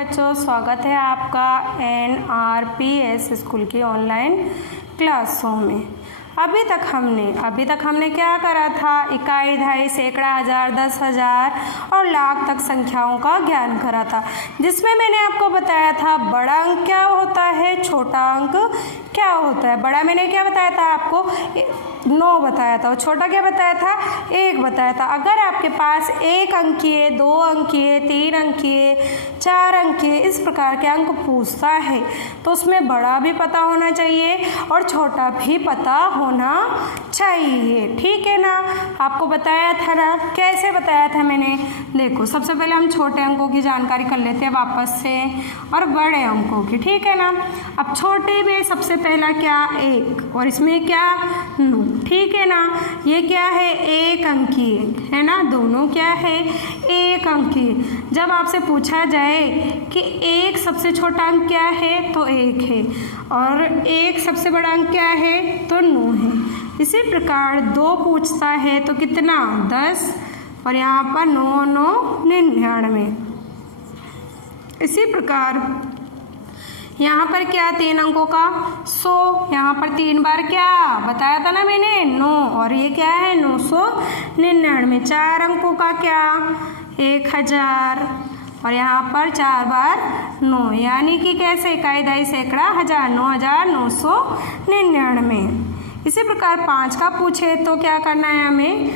बच्चों, स्वागत है आपका NRPS स्कूल की ऑनलाइन क्लासों में। अभी तक हमने क्या करा था? इकाई, दहाई, सैकड़ा, हज़ार, 10,000 और लाख तक संख्याओं का ज्ञान करा था, जिसमें मैंने आपको बताया था बड़ा अंक क्या होता है, छोटा अंक क्या होता है। बड़ा मैंने क्या बताया था आपको? 9 बताया था। और छोटा क्या बताया था? 1 बताया था। अगर आपके पास 1 अंकीय, 2 अंकीय, 3 अंकीय, 4 अंकीय इस प्रकार के अंक पूछता है तो उसमें बड़ा भी पता होना चाहिए और छोटा भी पता होना चाहिए। ठीक है ना? आपको बताया था ना? कैसे बताया था मैंने? देखो, सबसे पहले हम छोटे अंकों की जानकारी कर लेते हैं वापस से और बड़े अंकों की। ठीक है ना? अब छोटे में सबसे पहला क्या? 1 और इसमें क्या? 9। ठीक है ना? ये क्या है? 1 अंकीय है ना? दोनों क्या है? 1 अंकीय। जब आपसे पूछा जाए कि 1 सबसे छोटा अंक क्या है तो 1 है और 1 सबसे बड़ा अंक क्या है तो 9 है। इसी प्रकार 2 पूछता है तो कितना? 10 और यहाँ पर 9 9 99। इसी प्रकार यहाँ पर क्या? 3 अंकों का 100। यहाँ पर 3 बार क्या बताया था ना मैंने? 9 और ये क्या है? 999। 4 अंकों का क्या? 1000 और यहाँ पर 4 बार 9, यानी कि कैसे? इकाई, दहाई, सैकड़ा, हज़ार, 9,999। इसी प्रकार 5 का पूछे तो क्या करना है हमें?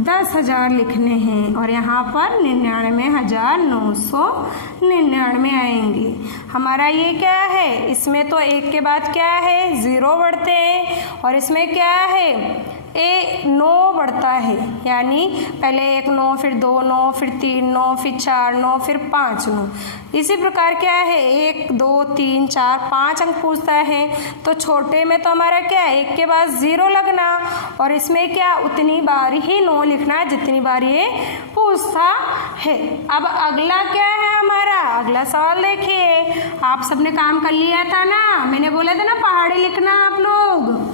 10,000 लिखने हैं और यहाँ पर 99,999 आएंगे। हमारा ये क्या है? इसमें तो 1 के बाद क्या है? 0 बढ़ते हैं और इसमें क्या है? 9 बढ़ता है, यानी पहले 1 9, फिर 2 9, फिर 3 9, फिर 4 9, फिर 5 9। इसी प्रकार क्या है? 1 2 3 4 5 अंक पूछता है तो छोटे में तो हमारा क्या है? 1 के बाद 0 लगना और इसमें क्या? उतनी बार ही 9 लिखना जितनी बार ये पूछता है। अब अगला क्या है हमारा? अगला सवाल देखिए। आप सबने काम कर लिया था ना? मैंने बोला था ना पहाड़ी लिखना। आप लोग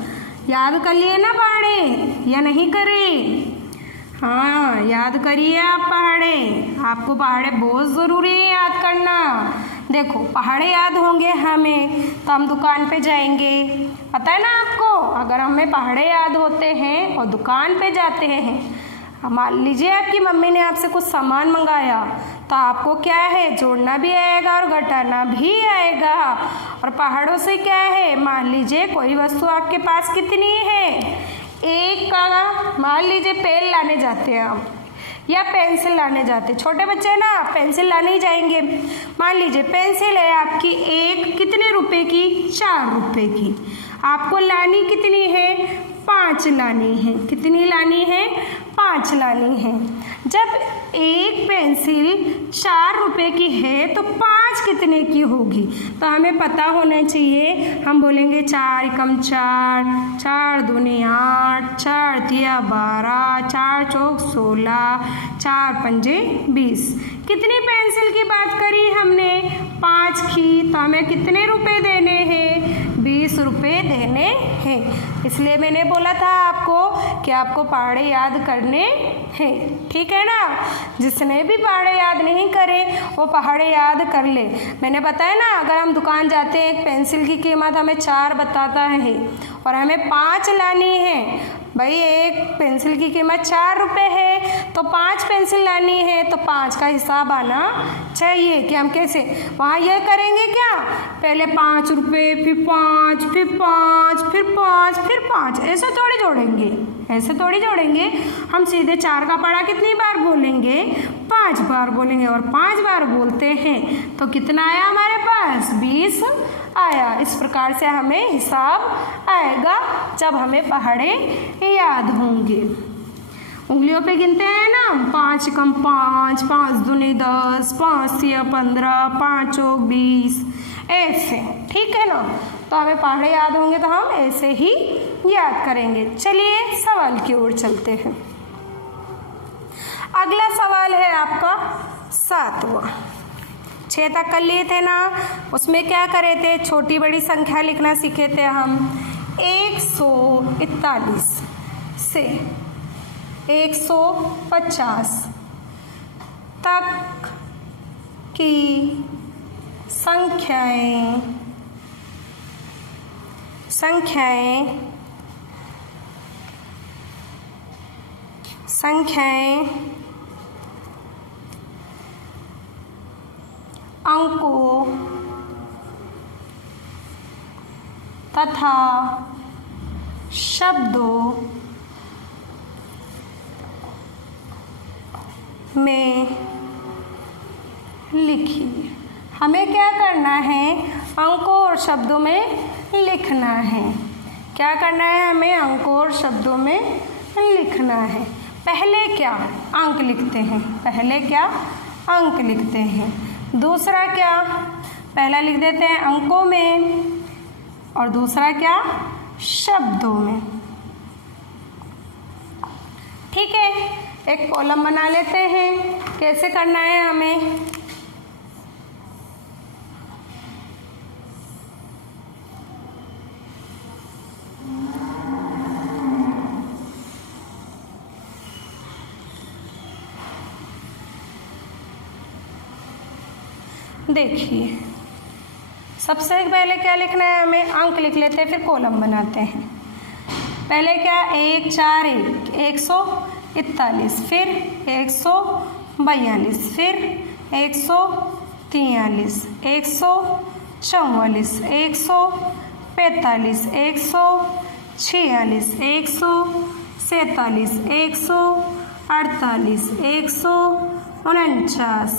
याद कर लिए ना पहाड़े या नहीं करे? हाँ, याद करिए आप पहाड़े। आपको पहाड़े बहुत ज़रूरी है याद करना। देखो, पहाड़े याद होंगे हमें तो हम दुकान पे जाएंगे। पता है ना आपको? अगर हमें पहाड़े याद होते हैं और दुकान पे जाते हैं, मान लीजिए आपकी मम्मी ने आपसे कुछ सामान मंगाया तो आपको क्या है? जोड़ना भी आएगा और घटाना भी आएगा। और पहाड़ों से क्या है? मान लीजिए कोई वस्तु आपके पास कितनी है? 1 का मान लीजिए पेन लाने जाते हैं आप या पेंसिल लाने जाते। छोटे बच्चे ना पेंसिल लाने ही जाएंगे। मान लीजिए पेंसिल है आपकी 1 कितने रुपए की? 4 रुपए की। आपको लानी कितनी है? 5 लानी है। कितनी लानी है? 5 लानी है। जब 1 पेंसिल 4 रुपए की है तो 5 कितने की होगी? तो हमें पता होना चाहिए। हम बोलेंगे 4 एकम 4, 4 दूनी 8, 4 तिया 12, 4 चौक 16, 4 पंजे 20। कितनी पेंसिल की बात करी हमने? 5 की। तो हमें कितने रुपए देने हैं? 20 रुपये देने हैं। इसलिए मैंने बोला था आपको कि आपको पहाड़े याद करने हैं। ठीक है ना? जिसने भी पहाड़े याद नहीं करे वो पहाड़े याद कर ले। मैंने बताया ना, अगर हम दुकान जाते हैं, एक पेंसिल की कीमत हमें 4 बताता है और हमें 5 लानी है। भाई, एक पेंसिल की कीमत 4 रुपये है तो 5 पेंसिल लानी है तो 5 का हिसाब आना चाहिए। कि हम कैसे वहाँ यह करेंगे क्या? पहले 5 रुपये, फिर 5, फिर 5, फिर 5, फिर 5, ऐसे थोड़ी जोड़ेंगे। ऐसे थोड़ी जोड़ेंगे। हम सीधे 4 का पढ़ा कितनी बार बोलेंगे? 5 बार बोलेंगे और 5 बार बोलते हैं तो कितना आया हमारे पास? 20 आया। इस प्रकार से हमें हिसाब आएगा जब हमें पहाड़े याद होंगे। उंगलियों पे गिनते हैं ना? 5 एकम 5, 5 दूनी 10, 5 तिया 15, 5 चौक 20, ऐसे। ठीक है ना? तो हमें पहाड़े याद होंगे तो हम ऐसे ही याद करेंगे। चलिए सवाल की ओर चलते हैं। अगला सवाल है आपका 7वां। 6 तक कर लिए थे ना? उसमें क्या करे थे? छोटी बड़ी संख्या लिखना सीखे थे हम। 141 से 150 तक की संख्याएं, संख्याएं, संख्याएं अंकों तथा शब्दों में लिखिए। हमें क्या करना है? अंकों और शब्दों में लिखना है। क्या करना है? हमें अंकों और शब्दों में लिखना है। पहले क्या? अंक लिखते हैं। पहले क्या? अंक लिखते हैं। दूसरा क्या? पहला लिख देते हैं अंकों में और दूसरा क्या? शब्दों में। ठीक है, एक कॉलम बना लेते हैं। कैसे करना है हमें? देखिए, सबसे पहले क्या लिखना है हमें? अंक लिख लेते हैं, फिर कॉलम बनाते हैं। पहले क्या? 1 4 1 141, फिर 142, फिर 143, 144, 145, 146, 147, 148, 149,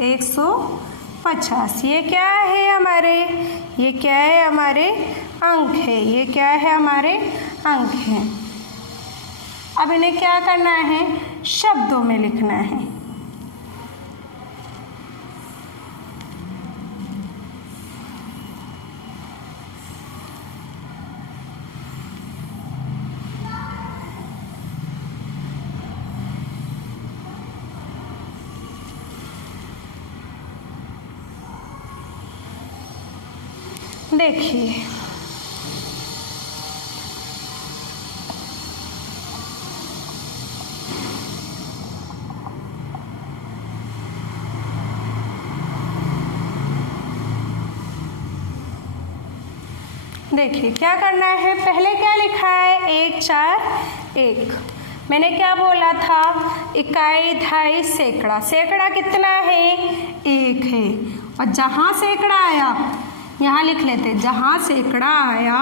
150। ये क्या है हमारे? ये क्या है हमारे? अंक है। ये क्या है हमारे? अंक हैं। अब इन्हें क्या करना है? शब्दों में लिखना है। देखिए, देखिए क्या करना है? पहले क्या लिखा है? 1 4 1। मैंने क्या बोला था? इकाई, दहाई, सैकड़ा। सैकड़ा कितना है? 1 है। और जहाँ सैकड़ा आया यहाँ लिख लेते। जहाँ सैकड़ा आया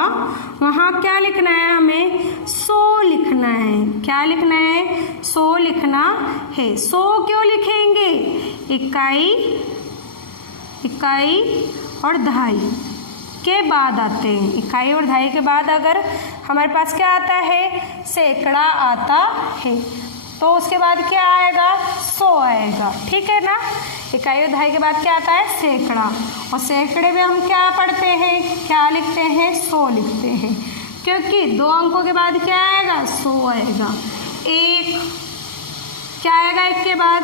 वहाँ क्या लिखना है हमें? 100 लिखना है। क्या लिखना है? 100 लिखना है। 100 क्यों लिखेंगे? इकाई, इकाई और दहाई के बाद आते हैं। इकाई और दहाई के बाद अगर हमारे पास क्या आता है? सैकड़ा आता है, तो उसके बाद क्या आएगा? 100 आएगा। ठीक है ना? इकाई और दहाई के बाद क्या आता है? सैकड़ा। और सैकड़े में हम क्या पढ़ते हैं? क्या लिखते हैं? 100 लिखते हैं, क्योंकि 2 अंकों के बाद क्या आएगा? 100 आएगा। 1 क्या आएगा? 1 के बाद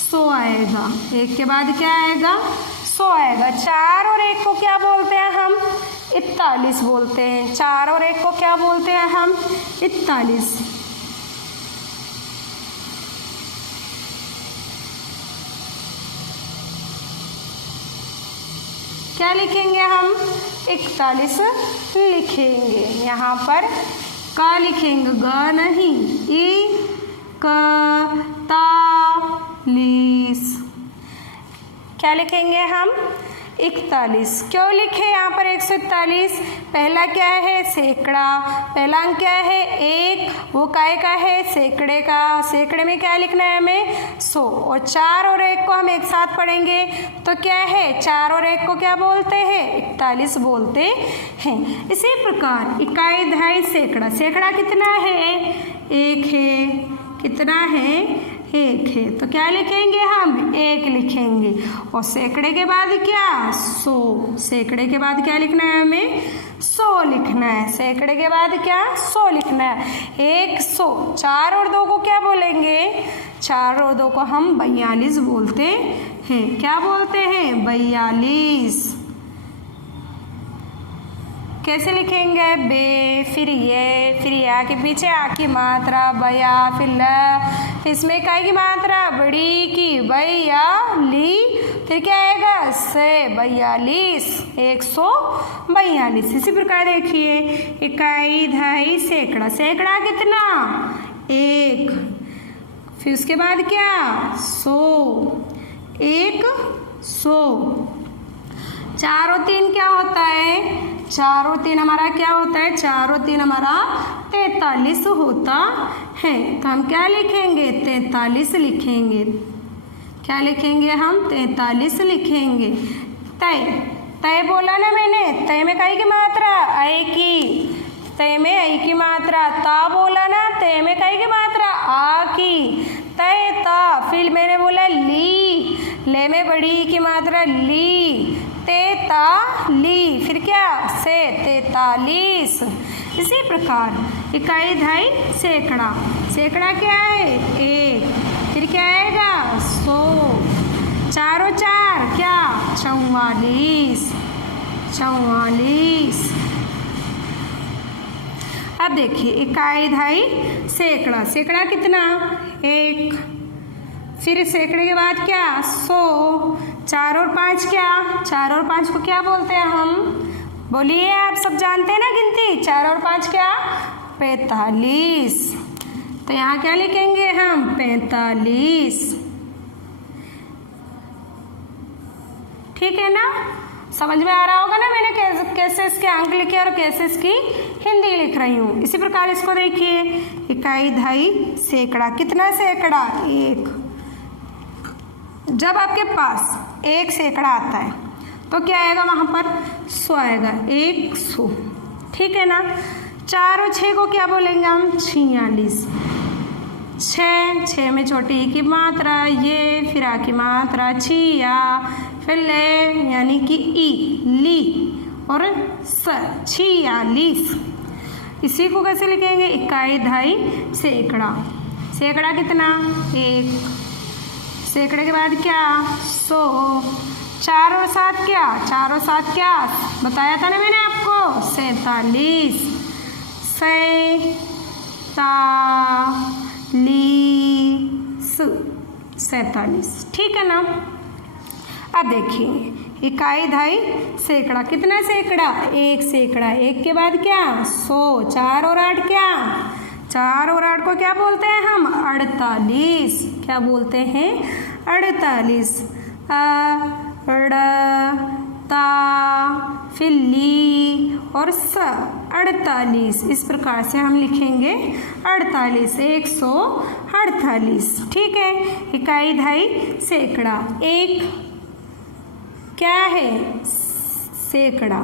100 आएगा। 1 के बाद क्या आएगा? 100 आएगा। 4 और 1 को क्या बोलते हैं हम? 41 बोलते हैं। 4 और 1 को क्या बोलते हैं हम? 41। क्या लिखेंगे हम? 41 लिखेंगे। यहाँ पर का लिखेंगे, ग नहीं, इकतालीस। क्या लिखेंगे हम? 41। क्यों लिखे यहाँ पर 141? पहला क्या है? सैकड़ा। पहला अंक क्या है? 1। वो काय का है? सैकड़े का। सैकड़े में क्या लिखना है हमें? 100। और 4 और 1 को हम एक साथ पढ़ेंगे तो क्या है? 4 और 1 को क्या बोलते हैं? 41 बोलते हैं। इसी प्रकार इकाई, दहाई, सैकड़ा। सैकड़ा कितना है? 1 है। कितना है? 1 है। तो क्या लिखेंगे हम? 1 लिखेंगे। और सैकड़े के बाद क्या? 100। सैकड़े के बाद क्या लिखना है हमें? 100 लिखना है। सैकड़े के बाद क्या? 100 लिखना है। 100। 4 और 2 को क्या बोलेंगे? 4 और 2 को हम 42 बोलते हैं। क्या बोलते हैं? 42। कैसे लिखेंगे? बे, फिर ये आके पीछे आ की मात्रा बया, फिर ल, फिर इसमें काय की मात्रा बड़ी की बया ली, फिर क्या आएगा? से 42, 142। इसी प्रकार देखिए इकाई, दहाई, सैकड़ा। सैकड़ा कितना? 1, फिर उसके बाद क्या? 100, 100। 4 और 3 क्या होता है? 4 और 3 हमारा क्या होता है? 4 और 3 हमारा 43 होता है। तो हम क्या लिखेंगे? 43 लिखेंगे। क्या लिखेंगे हम? 43 लिखेंगे। तय, तय बोला ना मैंने, तय में काई की मात्रा? आई की, तय में आई की मात्रा। ता बोला ना, तय में काई की मात्रा? आ की। तय ता, फिर मैंने बोला ली, ले में बड़ी की मात्रा ली, तेताली, फिर क्या? से 43। इसी प्रकार इकाई, दहाई, सैकड़ा। सैकड़ा क्या है? 1, फिर क्या आएगा? 100। 4 और 4 क्या? 44, 44। अब देखिए इकाई, दहाई, सैकड़ा। सैकड़ा कितना? 1, फिर सैकड़े के बाद क्या? 100। 4 और 5 क्या? 4 और 5 को क्या बोलते हैं हम? बोलिए, आप सब जानते हैं ना गिनती? 4 और 5 क्या? 45। तो यहाँ क्या लिखेंगे हम? 45। ठीक है ना? समझ में आ रहा होगा ना मैंने कैसे इसके अंक लिखे और कैसे इसकी हिंदी लिख रही हूँ। इसी प्रकार इसको देखिए इकाई, दहाई, सैकड़ा। कितना सैकड़ा? 1। जब आपके पास 1 सैकड़ा आता है तो क्या आएगा वहाँ पर? 100 आएगा, 100। ठीक है ना? 4 और 6 को क्या बोलेंगे हम? 46। 6 में छोटी ई की मात्रा ये, फिर आ की मात्रा छिया, फिर ले यानी कि ई, ली और स, 46। इसी को कैसे लिखेंगे? इकाई, दहाई, सैकड़ा। सैकड़ा कितना? 1। सैकड़े के बाद क्या? 100। 4 और 7 क्या? 4 और 7 क्या बताया था ना मैंने आपको? 47। 47। ठीक है ना? अब देखिए इकाई, दहाई, सैकड़ा। कितना सैकड़ा? 1 सैकड़ा। 1 के बाद क्या? 100। 4 और 8 क्या? 4 और 8 को क्या बोलते हैं हम? 48। क्या बोलते हैं? 48। ता, फिर ली और स, 48। इस प्रकार से हम लिखेंगे 48, 148। ठीक है? इकाई, दहाई, सैकड़ा। 1 क्या है? सैकड़ा।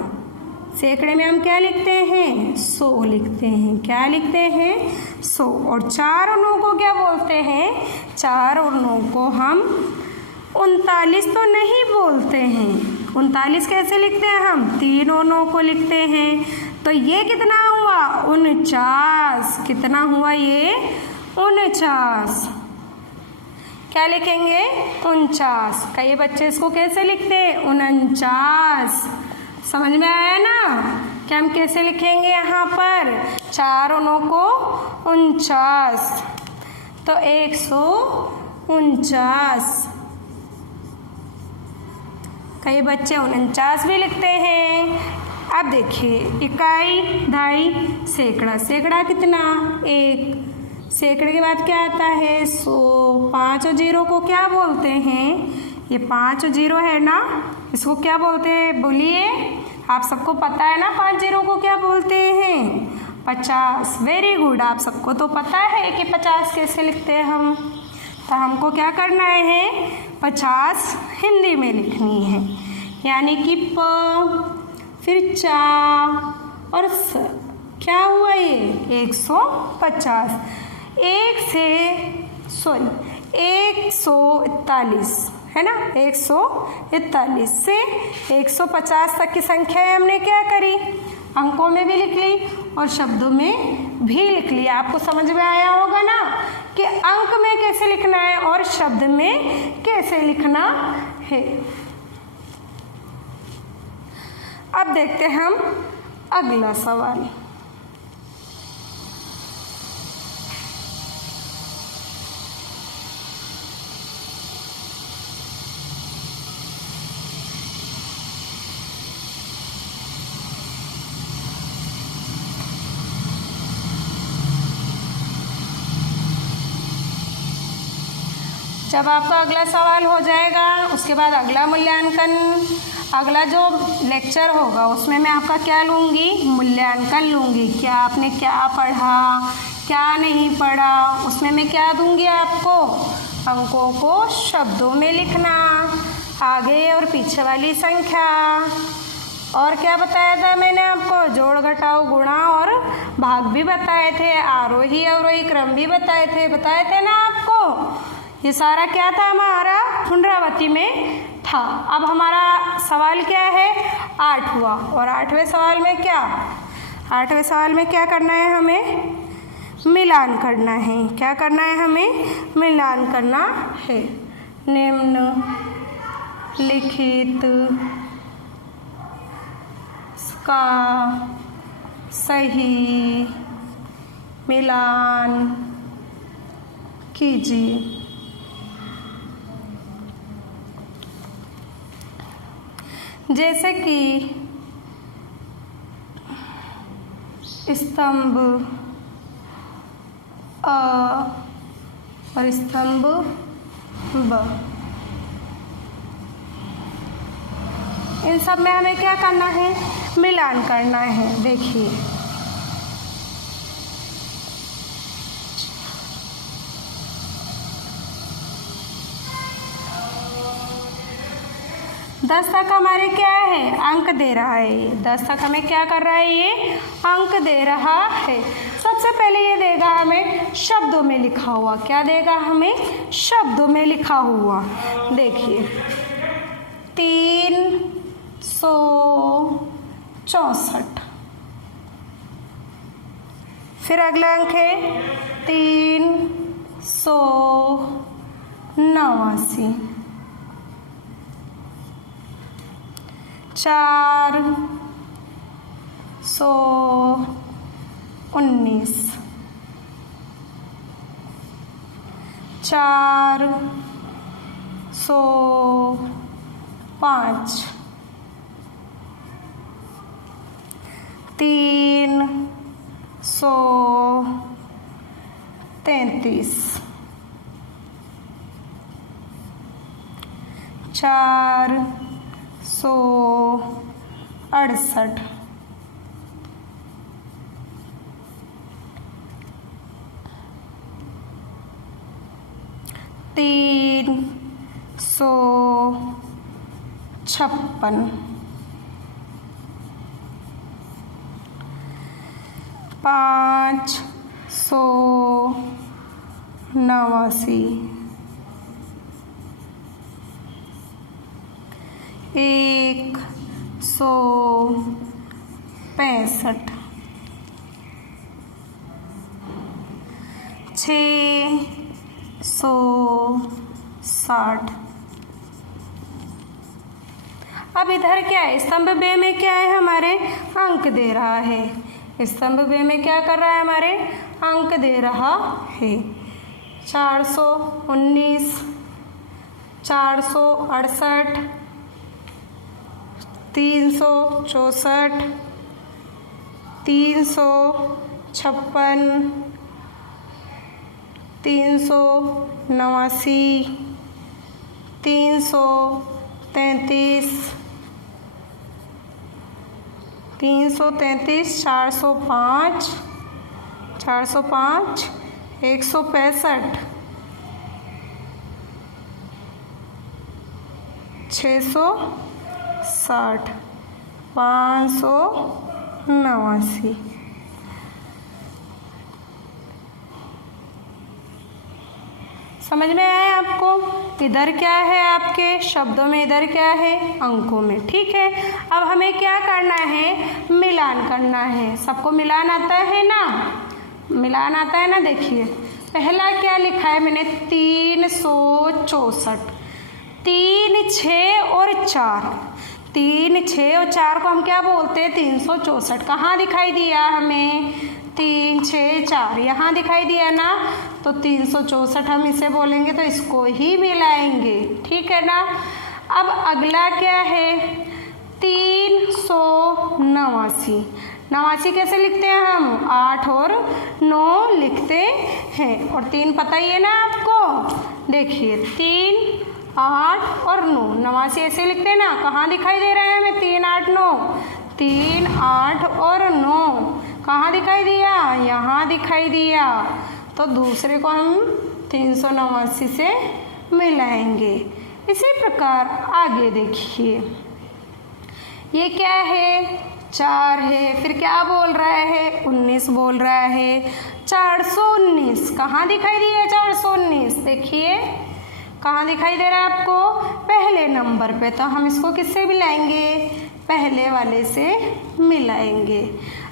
सैकड़े में हम क्या लिखते हैं? 100 लिखते हैं। क्या लिखते हैं? 100। और 4 और 9 को क्या बोलते हैं? 4 और 9 को हम 39 तो नहीं बोलते हैं। 39 कैसे लिखते हैं हम? 3 और 9 को लिखते हैं। तो ये कितना हुआ? 49। कितना हुआ ये? 49। क्या लिखेंगे? 49। कई बच्चे इसको कैसे लिखते हैं? 49। समझ में आया ना कि हम कैसे लिखेंगे यहाँ पर? 4 और 9 को 49, तो 149। कई बच्चे 49 भी लिखते हैं। अब देखिए इकाई, दहाई, सैकड़ा। सैकड़ा कितना? 1। सैकड़े के बाद क्या आता है? 100। 5 और 0 को क्या बोलते हैं? ये 5 और 0 है ना, इसको क्या बोलते हैं? बोलिए, आप सबको पता है ना 5 0 को क्या बोलते हैं? 50। वेरी गुड, आप सबको तो पता है कि 50 कैसे लिखते हैं हम। तो हमको क्या करना है? 50 हिंदी में लिखनी है, यानी कि प, फिर चा और स। क्या हुआ ये? 150। 141 है ना? 141 से 150 तक की संख्या हमने क्या करी? अंकों में भी लिख ली और शब्दों में भी लिख लिया। आपको समझ में आया होगा ना कि अंक में कैसे लिखना है और शब्द में कैसे लिखना है। अब देखते हैं हम अगला सवाल। जब आपका अगला सवाल हो जाएगा उसके बाद अगला मूल्यांकन, अगला जो लेक्चर होगा उसमें मैं आपका क्या लूँगी, मूल्यांकन लूँगी। क्या आपने क्या पढ़ा, क्या नहीं पढ़ा, उसमें मैं क्या दूँगी आपको, अंकों को शब्दों में लिखना, आगे और पीछे वाली संख्या, और क्या बताया था मैंने आपको, जोड़ घटाव गुणा और भाग भी बताए थे, आरोही अवरोही क्रम भी बताए थे ना आपको। ये सारा क्या था हमारा, पुनरावृत्ति में था। अब हमारा सवाल क्या है, 8 हुआ, और 8वें सवाल में क्या, 8वें सवाल में क्या करना है, हमें मिलान करना है। क्या करना है, हमें मिलान करना है। निम्न लिखित का सही मिलान कीजिए। जैसे कि स्तंभ अ और स्तंभ ब, इन सब में हमें क्या करना है, मिलान करना है। देखिए 10 तक हमारे क्या है, अंक दे रहा है। 10 तक हमें क्या कर रहा है, ये अंक दे रहा है। सबसे पहले ये देगा हमें शब्दों में लिखा हुआ। क्या देगा हमें, शब्दों में लिखा हुआ। देखिए 364, फिर अगला अंक है 389, 419, 405, 333, 468, 356, 589, 165, 660। अब इधर क्या है, स्तंभ बे में क्या है, हमारे अंक दे रहा है। स्तंभ बे में क्या कर रहा है, हमारे अंक दे रहा है। 419, 468, 364, 356, 389, 333, 333, 405, 405, 165, 660, 589। समझ में आया आपको, इधर क्या है आपके शब्दों में, इधर क्या है अंकों में। ठीक है, अब हमें क्या करना है, मिलान करना है। सबको मिलान आता है ना, मिलान आता है ना। देखिए पहला क्या लिखा है मैंने, 364, 3, 6 और 4, 3, 6 और 4 को हम क्या बोलते हैं? 364। कहाँ दिखाई दिया हमें? 3, 6, 4 यहाँ दिखाई दिया ना, तो 364 हम इसे बोलेंगे, तो इसको ही मिलाएंगे। ठीक है ना। अब अगला क्या है? 389। 89 कैसे लिखते हैं हम? 8 और 9 लिखते हैं, और 3 पता ही है ना आपको। देखिए 3, 8 और 9, 89 ऐसे लिखते हैं ना। कहाँ दिखाई दे रहे हैं हमें? 3, 8, 9। 3, 8 और 9 कहाँ दिखाई दिया? यहाँ दिखाई दिया। तो दूसरे को हम 389 से मिलाएंगे। इसी प्रकार आगे देखिए, ये क्या है? 4 है, फिर क्या बोल रहा है? 19 बोल रहा है। 419 कहाँ दिखाई दिया? 419 देखिए कहाँ दिखाई दे रहा है आपको? पहले नंबर पे। तो हम इसको किससे मिलाएंगे? पहले वाले से मिलाएंगे।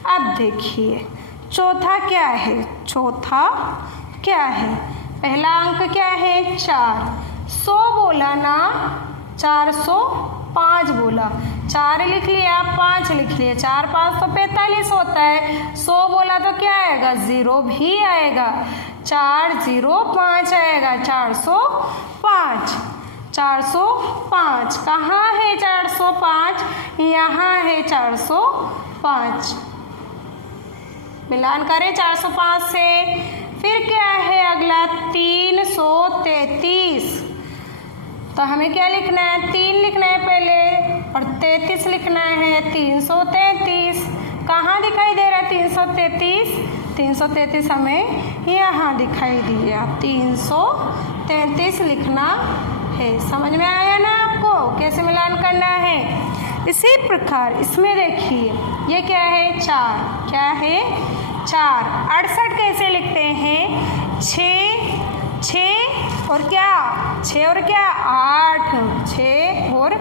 अब देखिए चौथा क्या है? चौथा क्या है? पहला अंक क्या है? 4। 100 बोला ना, 405 बोला। 4 लिख लिया, 5 लिख लिया। 4, 5 तो 45 होता है। 100 बोला तो क्या आएगा? 0 भी आएगा। 405 आएगा। 405। 405 कहाँ है? 405 यहाँ है। 405 मिलान करें 405 से। फिर क्या है अगला? 333। तो हमें क्या लिखना है? 3 लिखना है पहले, और 33 लिखना है। 333 कहाँ दिखाई दे रहा है? 333। 333 हमें यहाँ दिखाई दिया। 333 लिखना है। समझ में आया ना आपको कैसे मिलान करना है? इसी प्रकार इसमें देखिए, ये क्या है? 4। क्या है? 4। 68 कैसे लिखते हैं? 6 और क्या? 6 और क्या? 8। 6 और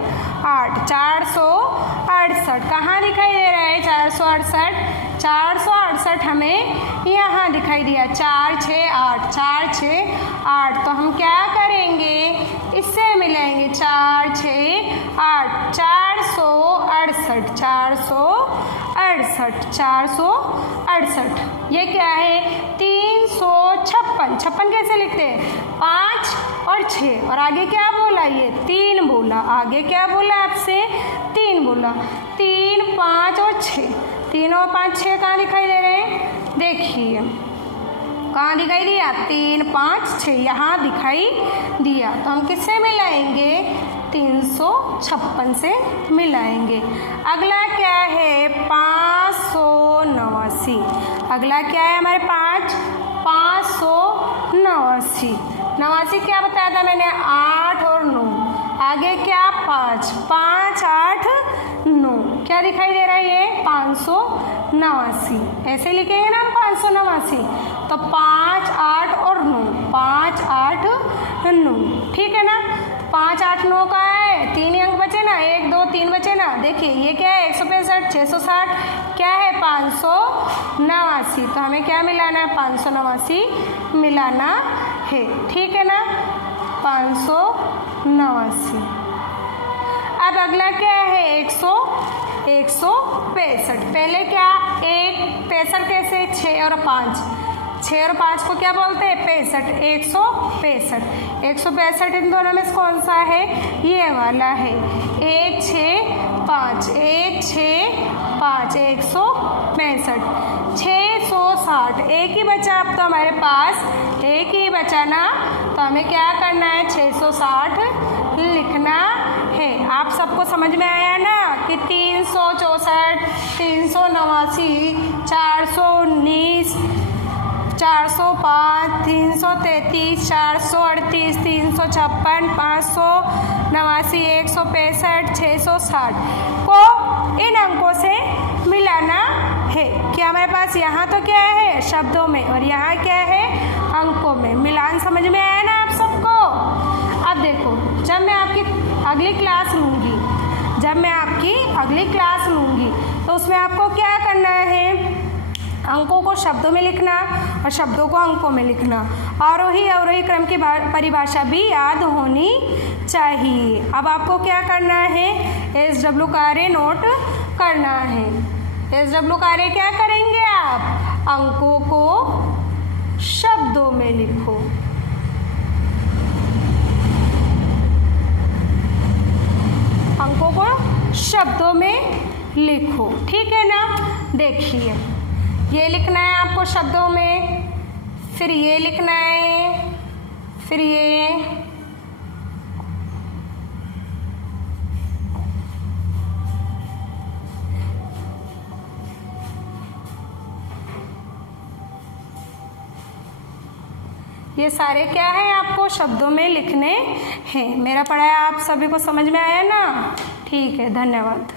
8। 468 कहाँ दिखाई दे रहा है? 468। 468 हमें यहाँ दिखाई दिया। 4, 6, 8। 4, 6, 8। तो हम क्या करेंगे? इससे मिलाएंगे। 4, 6, 8। 468। 468। 468। ये क्या है? 356। 56 कैसे लिखते हैं? 5 और 6, और आगे क्या बोला? ये 3 बोला। आगे क्या बोला आपसे? 3 बोला। 3, 5 और 6। 3 और 5, 6 कहाँ दिखाई दे रहे हैं? देखिए कहाँ दिखाई दिया? 3, 5, 6 यहाँ दिखाई दिया। तो हम किससे मिलाएंगे? 356 से मिलाएंगे। अगला क्या है? 589। अगला क्या है हमारे पास? 589। 89 क्या बताया था मैंने? 8 और 9। आगे क्या? 5। 5, 8, 9 क्या दिखाई दे रहा है? ये 589 ऐसे लिखेंगे ना हम 589। तो 5, 8 और 9। 5, 8, 9 ठीक है ना। 5, 8, 9 का है। 3 अंक बचे ना, 1, 2, 3 बचे ना। देखिए ये क्या है? 165, 660 क्या है? 589। तो हमें क्या मिलाना है? 589 मिलाना है। ठीक है ना। 589। अब अगला क्या है? 165। पहले क्या? 65 कैसे? 6 और 5। 6 और 5 को क्या बोलते हैं? 65। 165। 165 इन दोनों में कौन सा है? ये वाला है। 1, 6, 5। 1, 6, 5। 165। 660 एक ही बचा अब तो हमारे पास, एक ही बचा ना। तो हमें क्या करना है? 660 लिखना है। आप सबको समझ में आया ना कि 364, 389, 419, 405, 333, 438, 356, 589, 165, 660 को इन अंकों से मिलाना है। क्या हमारे पास यहाँ तो क्या है? शब्दों में, और यहाँ क्या है? अंकों में। मिलान समझ में आया ना आप सबको? अब देखो, जब मैं आपकी अगली क्लास लूँगी, तो उसमें आपको क्या करना है? अंकों को शब्दों में लिखना और शब्दों को अंकों में लिखना। आरोही अवरोही क्रम की परिभाषा भी याद होनी चाहिए। अब आपको क्या करना है? SW कार्य नोट करना है। SW कार्य क्या करेंगे आप? अंकों को शब्दों में लिखो। अंकों को शब्दों में लिखो, ठीक है ना। देखिए ये लिखना है आपको शब्दों में, फिर ये लिखना है, फिर ये सारे क्या है आपको शब्दों में लिखने हैं। मेरा पढ़ाया आप सभी को समझ में आया ना? ठीक है, धन्यवाद।